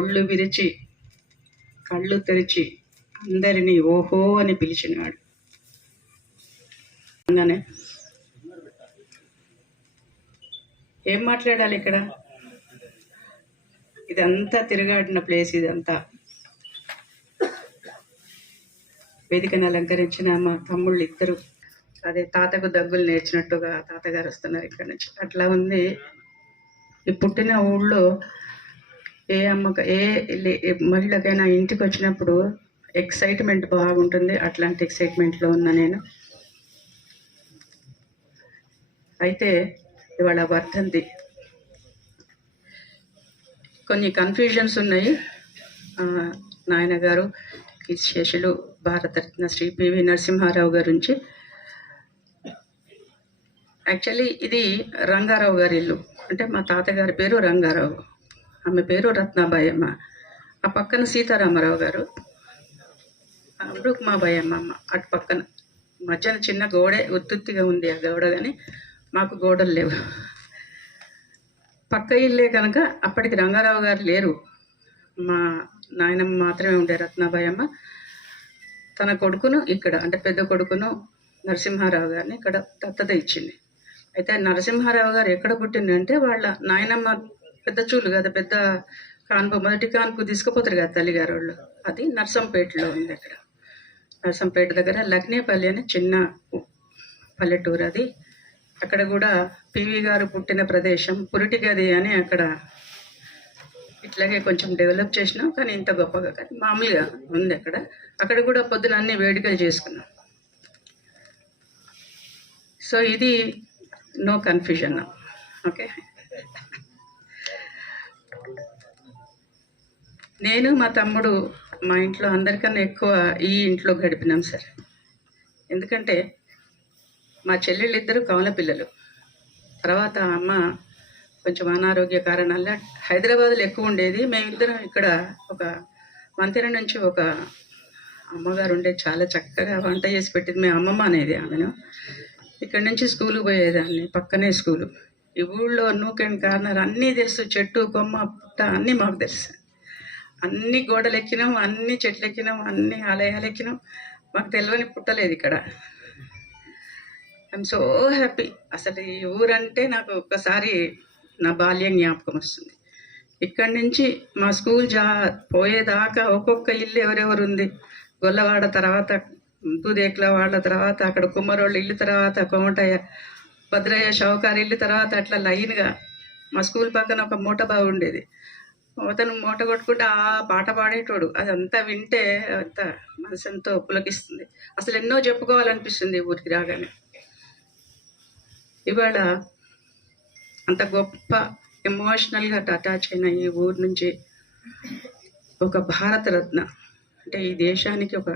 ఒళ్ళు విరిచి కళ్ళు తెరిచి అందరినీ ఓహో అని పిలిచినాడు. అనగానే ఏం మాట్లాడాలి ఇక్కడ? ఇదంతా తిరగాడిన ప్లేస్ ఇదంతా. వేదికను అలంకరించిన మా తమ్ముళ్ళు ఇద్దరు. అదే తాతకు దగ్గులు నేర్చినట్టుగా తాతగారు వస్తున్నారు ఇక్కడ నుంచి. అట్లా ఉంది. ఈ పుట్టిన ఊళ్ళో ఏ అమ్మక ఏ మహిళకైనా ఇంటికి వచ్చినప్పుడు ఎక్సైట్మెంట్ బాగుంటుంది. అట్లాంటి ఎక్సైట్మెంట్లో ఉన్నా నేను. అయితే ఇవాళ వర్ధంతి. కొన్ని కన్ఫ్యూజన్స్ ఉన్నాయి. నాయన గారు శేషులు భారతరత్న శ్రీ పివి నరసింహారావు గారి నుంచి. యాక్చువల్లీ ఇది రంగారావు గారి ఇల్లు. అంటే మా తాతగారి పేరు రంగారావు. ఆమె పేరు రత్నాబాయమ్మ ఆ పక్కన సీతారామరావు గారు. రుక్మాబాయమ్మ అమ్మ. అటు పక్కన. మధ్యన చిన్న గోడే ఉత్తుత్తిగా ఉంది ఆ గోడ కానీ మాకు గోడలు లేవు. పక్క ఇల్లే కనుక అప్పటికి రంగారావు గారు లేరు. మా నాయనమ్మ మాత్రమే ఉండే రత్నాబాయమ్మ తన కొడుకును ఇక్కడ అంటే పెద్ద కొడుకును నరసింహారావు గారిని ఇక్కడ దత్తత ఇచ్చింది. అయితే నరసింహారావు గారు ఎక్కడ పుట్టిందంటే వాళ్ళ నాయనమ్మ పెద్ద చూలు కదా పెద్ద కాన్పు మొదటి కాన్పు తీసుకుపోతారు కదా తల్లిగారు వాళ్ళు అది నర్సంపేటలో ఉంది అక్కడ. నర్సంపేట దగ్గర లగ్నేపల్లి అని చిన్న పల్లెటూరు అది. అక్కడ కూడా పివి గారు పుట్టిన ప్రదేశం పురిటి గది అని అక్కడ ఇట్లాగే కొంచెం డెవలప్ చేసినాం కానీ ఇంత గొప్పగా కానీ మామూలుగా ఉంది అక్కడ. అక్కడ కూడా పొద్దున అన్ని వేడుకలు చేసుకున్నాం. సో ఇది నో కన్ఫ్యూజన్. ఓకే? నేను మా తమ్ముడు మా ఇంట్లో అందరికన్నా ఎక్కువ ఈ ఇంట్లో గడిపినాం సార్. ఎందుకంటే మా చెల్లెళ్ళు ఇద్దరు కవల పిల్లలు. తర్వాత అమ్మ కొంచెం అనారోగ్య కారణాల హైదరాబాద్లో ఎక్కువ ఉండేది. మేమిద్దరం ఇక్కడ ఒక వంతెన నుంచి ఒక అమ్మగారు ఉండే చాలా చక్కగా వంట చేసి పెట్టింది. మేము అమ్మమ్మ అనేది ఆమెను. ఇక్కడ నుంచి స్కూల్కి పోయేదాన్ని పక్కనే స్కూలు. ఈ ఊళ్ళో నూకెన్ కార్నర్ అన్నీ తెలుసు. చెట్టు కొమ్మ పుట్ట అన్నీ మాకు తెలుసు. అన్ని గోడలు ఎక్కినాం అన్ని చెట్లు ఎక్కినాం అన్ని ఆలయాలు ఎక్కినాం మాకు తెలియని పుట్టలేదు ఇక్కడ. ఐఎమ్ సో హ్యాపీ అసలు ఈ ఊరంటే నాకు ఒక్కసారి నా బాల్యం జ్ఞాపకం వస్తుంది. ఇక్కడి నుంచి మా స్కూల్ జా పోయేదాకా ఒక్కొక్క ఇల్లు ఎవరెవరు ఉంది గొల్లవాడ తర్వాత దూదేక్ల వాళ్ళ తర్వాత అక్కడ కుమ్మరోళ్ళ ఇల్లు తర్వాత కోమటయ్య భద్రయ్య షౌకార్ ఇల్లు తర్వాత అట్లా లైన్గా మా స్కూల్ పక్కన ఒక మూట బాగుండేది ఉండేది. అతను మూట కొట్టుకుంటే ఆ పాట పాడేటోడు. అదంతా వింటే అంత మనసు ఎంతో పులకిస్తుంది. అసలు ఎన్నో చెప్పుకోవాలనిపిస్తుంది ఊరికి రాగానే. ఇవాళ అంత గొప్ప ఎమోషనల్గా అటాచ్ అయిన ఈ ఊరు నుంచి ఒక భారతరత్న అంటే ఈ దేశానికి ఒక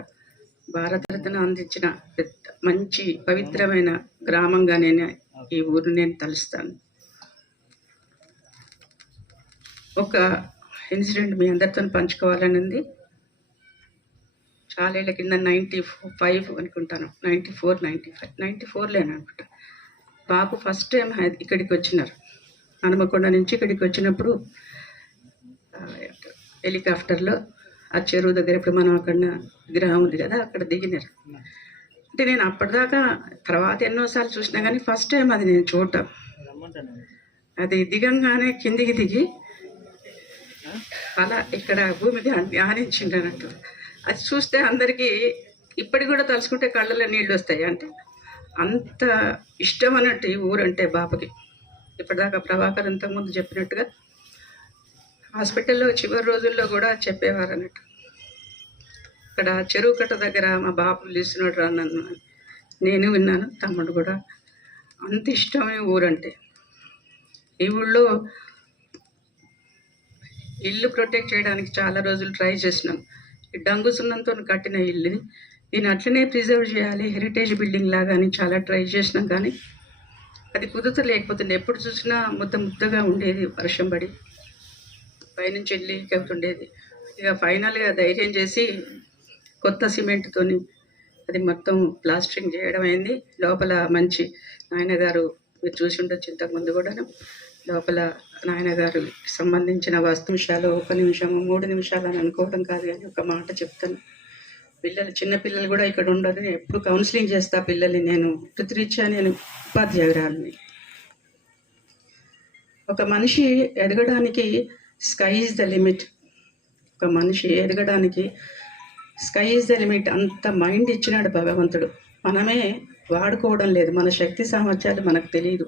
భారతరత్న అందించిన పెద్ద మంచి పవిత్రమైన గ్రామంగా నేను ఈ ఊరిని నేను తలుస్తాను. ఒక ఇన్సిడెంట్ మీ అందరితో పంచుకోవాలని ఉంది. చాలా ఏళ్ళ కింద నైంటీ ఫైవ్ అనుకుంటాను. Ninety four ninety five. Ninety ఫోర్లేను అనుకుంటా. బాబు ఫస్ట్ టైం ఇక్కడికి వచ్చినారు. హనుమకొండ నుంచి ఇక్కడికి వచ్చినప్పుడు హెలికాప్టర్లో ఆ చెరువు దగ్గర ఇప్పుడు మనం అక్కడ విగ్రహం ఉంది కదా అక్కడ దిగినారు. అంటే నేను అప్పటిదాకా తర్వాత ఎన్నోసార్లు చూసినా కానీ ఫస్ట్ టైం అది నేను చూడటం. అది దిగంగానే కిందికి దిగి అలా ఇక్కడ భూమికి ధ్యానించిండు అన్నట్టు అది చూస్తే అందరికీ ఇప్పటికి కూడా తలుచుకుంటే కళ్ళలో నీళ్ళు వస్తాయి. అంటే అంత ఇష్టం అన్నట్టు ఈ ఊరంటే బాబుకి ఇప్పటిదాకా ప్రభాకర్ ఇంతకుముందు చెప్పినట్టుగా హాస్పిటల్లో చివరి రోజుల్లో కూడా చెప్పేవారు అన్నట్టు. ఇక్కడ చెరువు కట్ట దగ్గర మా బాబు లేచినాడు రా నన్ను నేను విన్నాను తమ్ముడు కూడా. అంత ఇష్టమే ఊరంటే. ఈ ఊళ్ళో ఇల్లు ప్రొటెక్ట్ చేయడానికి చాలా రోజులు ట్రై చేసినాం. ఈ డంగు సున్నంతో కట్టిన ఇల్లు దీన్ని అట్లనే ప్రిజర్వ్ చేయాలి హెరిటేజ్ బిల్డింగ్ లాగా అని చాలా ట్రై చేసినాం కానీ అది కుదుట లేకపోతుండే. ఎప్పుడు చూసినా ముద్ద ముద్దగా ఉండేది వర్షం పడి పైనుంచి వెళ్ళి అవుతుండేది. ఇక ఫైనల్గా ధైర్యం చేసి కొత్త సిమెంట్తోని అది మొత్తం ప్లాస్టరింగ్ చేయడం అయింది. లోపల మంచి నాయన గారు మీరు చూసి ఉండొచ్చు ఇంతకుముందు కూడాను. లోపల నాయన గారు సంబంధించిన వస్తు నిమిషాలు ఒక నిమిషము మూడు నిమిషాలు అని అనుకోవడం కాదు కానీ ఒక మాట చెప్తాను. పిల్లలు చిన్న పిల్లలు కూడా ఇక్కడ ఉండదు ఎప్పుడు కౌన్సిలింగ్ చేస్తా పిల్లల్ని నేను. వృత్తిరీత్యా నేను ఉపాధ్యాయురాలని. ఒక మనిషి ఎదగడానికి స్కై ఈజ్ ద లిమిట్ ఒక మనిషి ఎదగడానికి స్కై ఈజ్ ద లిమిట్ అంత మైండ్ ఇచ్చినాడు భగవంతుడు. మనమే వాడుకోవడం లేదు. మన శక్తి సామర్థ్యాలు మనకు తెలియదు